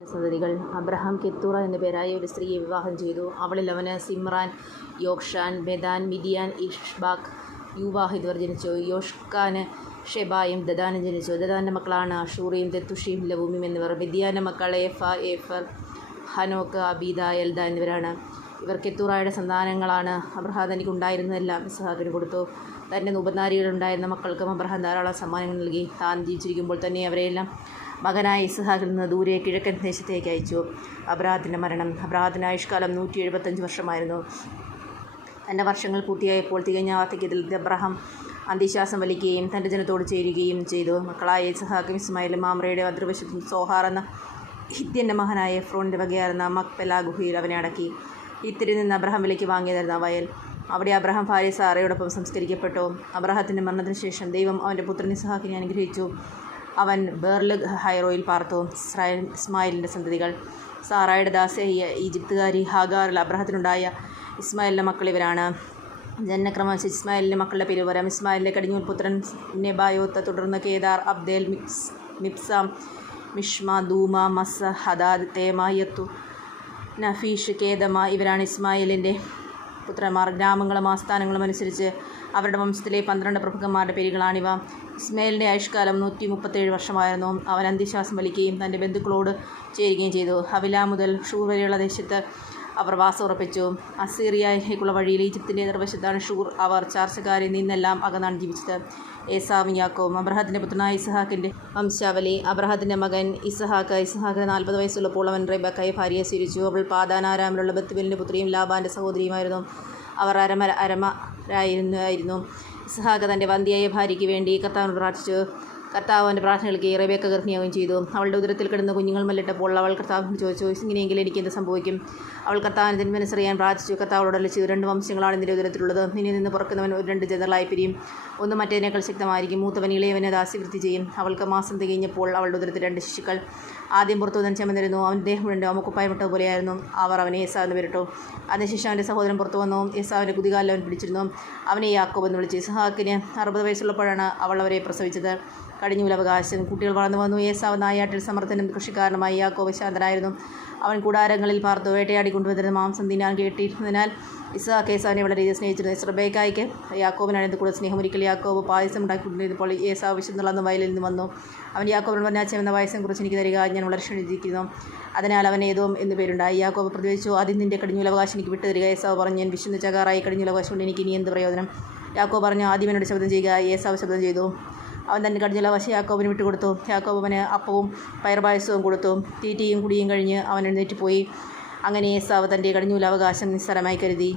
സന്തതികൾ അബ്രഹാം കെത്തൂറ എന്നു പേരായ ഒരു സ്ത്രീയെ വിവാഹം ചെയ്തു. അവളിൽ അവന് സിമ്രാൻ, യോക്ഷാൻ, ബെദാൻ, മിദിയാൻ, ഇഷ്ബാക്ക്, യൂവാഹ് എന്നിവർ ജനിച്ചു. യോഷ്കാന് ഷെബായും ദദാനും ജനിച്ചു. ദദാൻ്റെ മക്കളാണ് അഷൂറിയും തെത്തുഷിയും ലവൂമിയും എന്നിവർ. മിദിയാൻ്റെ മക്കൾ ഏഫ, ഏഫർ, ഹനോക്ക്, അബീദ, എൽദ എന്നിവരാണ്. ഇവർ കെത്തൂറായുടെ സന്താനങ്ങളാണ്. അബ്രഹാം തനിക്കുണ്ടായിരുന്നതെല്ലാം ഇസ്ഹാക്കിന് കൊടുത്തു. തൻ്റെ ഉപനാരികളുണ്ടായിരുന്ന മക്കൾക്കും അബ്രഹാം ധാരാളം സമ്മാനങ്ങൾ നൽകി. താൻ ജീവിച്ചിരിക്കുമ്പോൾ തന്നെ അവരെയെല്ലാം മകനായ ഇസ്ഹാക്കിൽ നിന്ന് ദൂരെ കിഴക്കൻ ദേശത്തേക്ക് അയച്ചു. അബ്രഹാത്തിൻ്റെ മരണം. അബ്രഹാത്തിൻ്റെ ആയുഷ്കാലം 175 വർഷമായിരുന്നു. തൻ്റെ വർഷങ്ങൾ പൂർത്തിയായപ്പോൾ തികഞ്ഞ വാർദ്ധക്യത്തിൽ അബ്രഹാം അന്ത്യശ്വാസം വലിക്കുകയും തൻ്റെ ജനത്തോട് ചേരുകയും ചെയ്തു. മക്കളായ ഇസ്ഹാക്കും ഇസ്മായിലും മാമ്രയുടെ അതിർവശത്തും സോഹാർ എന്ന ഹിത്യൻ്റെ മകനായ എഫ്രോണിൻ്റെ വകയായിരുന്ന മക്പെല ഗുഹയിൽ അവനെ അടക്കി. ഹിത്യരിൽ നിന്ന് അബ്രഹാം വിലയ്ക്ക് വാങ്ങിയതായിരുന്ന വയൽ. അവിടെ അബ്രഹാം ഭാര്യ സാറയോടൊപ്പം സംസ്കരിക്കപ്പെട്ടു. അബ്രഹാത്തിൻ്റെ മരണത്തിന് ശേഷം ദൈവം അവൻ്റെ പുത്രൻ ഇസ്ഹാക്കിനെ അനുഗ്രഹിച്ചു. അവൻ ബേർലഗ് ഹൈറോയിൽ പാർത്തു. ഇസ്മായിലിൻ്റെ സന്തതികൾ. സാറായുടെ ദാസിയായ ഈജിപ്തുകാരി ഹാഗാറിൽ അബ്രഹത്തിനുണ്ടായ ഇസ്മായിലിൻ്റെ മക്കൾ ഇവരാണ്. ജനനക്രമമനുസരിച്ച് ഇസ്മായിലിൻ്റെ മക്കളുടെ പേരുവരാം. ഇസ്മായിലിൻ്റെ കടിഞ്ഞൂൽ പുത്രൻ നെബായോത്ത്, തുടർന്ന് Kedar, Abdel, Mibsam, Mishma, ദൂമ, മസ്സ, Hadad, തേമ, യത്തു, നഫീഷ്, കേദമ ഇവരാണ് ഇസ്മായിലിൻ്റെ പുത്രന്മാർ. ഗ്രാമങ്ങളും ആസ്ഥാനങ്ങളും അനുസരിച്ച് അവരുടെ വംശത്തിലെ 12 പ്രഭുക്കന്മാരുടെ പേരുകളാണിവ. ഇസ്മായിലിൻ്റെ ആയുഷ്കാലം 137 വർഷമായിരുന്നു. അവൻ അന്ത്യശ്വാസം വലിക്കുകയും തൻ്റെ ബന്ധുക്കളോട് ചേരുകയും ചെയ്തു. ഹവില മുതൽ ഷൂർ വരെയുള്ള ദേശത്ത് അവർ വാസം ഉറപ്പിച്ചു. അസീറിയയിലേക്കുള്ള വഴിയിൽ ഈജിപ്തിൻ്റെ എതിർവശത്താണ് ഷൂർ. അവർ ചാർച്ചക്കാരിൽ നിന്നെല്ലാം അകന്നാണ് ജീവിച്ചത്. ഏസാവും യാക്കോബും. അബ്രഹാത്തിൻ്റെ പുത്രനായ ഇസ്ഹാക്കിൻ്റെ വംശാവലി. അബ്രഹാത്തിൻ്റെ മകൻ ഇസ്ഹാക്ക്. ഇസ്ഹാക്കിന് 40 വയസ്സുള്ളപ്പോൾ അവൻ റെബെക്കയെ ഭാര്യയെ സ്വീകരിച്ചു. അവൾ പാദാനാരാമിലുള്ള ബത്തുവേലിൻ്റെ പുത്രിയും ലാബാൻ്റെ സഹോദരിയുമായിരുന്നു. അവർ അരമരായിരുന്നു. ഇസ്ഹാക്ക് തൻ്റെ വന്ധ്യയായ ഭാര്യയ്ക്ക് വേണ്ടി കർത്താവിനോട് പ്രാർത്ഥിച്ചു. കർത്താവ് അവൻ്റെ പ്രാർത്ഥനകൾക്ക് റെബെക്ക ഗർഭിണിയാവുകയും ചെയ്തു. അവളുടെ ഉദരത്തിൽ കിടന്ന് കുഞ്ഞുങ്ങൾ മല്ലിട്ടപ്പോൾ അവൾ കർത്താവിനോട് ചോദിച്ചു, ഇങ്ങനെയെങ്കിൽ എനിക്ക് എന്ത് സംഭവിക്കും? അവൾ കർത്താവിനെ തിന്മനസ്സറിയാൻ പ്രാർത്ഥിച്ചു. കർത്താവോട് അരുളിച്ചു, 2 വംശങ്ങളാണ് നിന്റെ ഉദരത്തിലുള്ളത്. നിന്നിൽ നിന്ന് പുറക്കുന്നവൻ 2 ജനതകളായി പിരിയും. ഒന്ന് മറ്റേതിനേക്കാൾ ശക്തമായിരിക്കും. മൂത്തവൻ ഇളയവനെ ദാസ്യവൃത്തി ചെയ്യും. അവൾക്ക് മാസം തികഞ്ഞപ്പോൾ അവളുടെ ഉദരത്തിൽ 2 ശിശുക്കൾ. ആദ്യം പുറത്തു വന്നവൻ ചുമന്നിരുന്നു. അവൻ്റെ ദേഹം മുഴുവൻ രോമക്കുപ്പായമിട്ട പോലെയായിരുന്നു. അവർ അവനെ ഏസാവ് എന്ന് പേരിട്ടു. അതിനുശേഷം അവൻ്റെ സഹോദരൻ പുറത്തു വന്നു. ഏസാവിൻ്റെ കുതികാലിൽ അവൻ പിടിച്ചിരുന്നു. അവനെ യാക്കോബ് എന്ന് വിളിച്ചു. ഇസ്ഹാക്കിന് 60 വയസ്സുള്ളപ്പോഴാണ് അവൾ അവരെ പ്രസവിച്ചത്. കടിഞ്ഞൂലവകാശം. കുട്ടികൾ വളർന്നു വന്നു. ഏസാവ് നായാട്ടിൽ സമർത്ഥനും കൃഷിക്കാരനുമായി. യാക്കോബ് ശാന്തനായിരുന്നു. അവൻ കൂടാരങ്ങളിൽ പാർത്തു. വേട്ടയാടിക്കൊണ്ടുവരുന്ന മാംസം തിന്നാൻ കേട്ടിരുന്നതിനാൽ ഇസ്ഹാക്ക് ഏസാവിനെ വളരെയധികം സ്നേഹിച്ചിരുന്നു. റെബെക്കായ്ക്ക് യാക്കോബിനായിരുന്നു കൂടുതൽ സ്നേഹം. ഒരിക്കൽ യാക്കോബ് പായസം ഉണ്ടാക്കിക്കൊണ്ടിരുന്നപ്പോൾ ഏസാവ് വിശന്നുള്ളന്ന് വയലിൽ നിന്ന് വന്നു. അവൻ യാക്കോബിനോട് പറഞ്ഞു, അച്ഛൻ എന്ന പായസം കുറിച്ച് എനിക്ക് തരിക, ഞാൻ വളരെ ക്ഷണിച്ചിരിക്കുന്നു. അതിനാൽ അവൻ ഏദോം എന്നു പേരുണ്ടായി. യാക്കോബ് പ്രതിവദിച്ചു, ആദ്യം നിൻ്റെ കടിഞ്ഞൂലവകാശം എനിക്ക് വിട്ടു തരിക. ഏസാവ് പറഞ്ഞു, ഞാൻ വിശന്നു ചകാറായി കടിഞ്ഞൂലവകാശം കൊണ്ട് എനിക്ക് ഇനി എന്ത് പ്രയോജനം? യാക്കോബ് പറഞ്ഞു, ആദ്യം എന്നോട് ശബ്ദം ചെയ്യുക. ഏസാവ് ശബ്ദം ചെയ്തു. അവൻ തന്നെ കടിഞ്ഞൂലവകാശം യാക്കോബിന് വിട്ടുകൊടുത്തു. യാക്കോബ് അവന് അപ്പവും പയർപായസവും കൊടുത്തു. തീറ്റയും കുടിയും കഴിഞ്ഞ് അവൻ എഴുന്നേറ്റ് പോയി. അങ്ങനെ ഏസാവ് തൻ്റെ കടിഞ്ഞൂലവകാശം നിസ്സാരമായി കരുതി.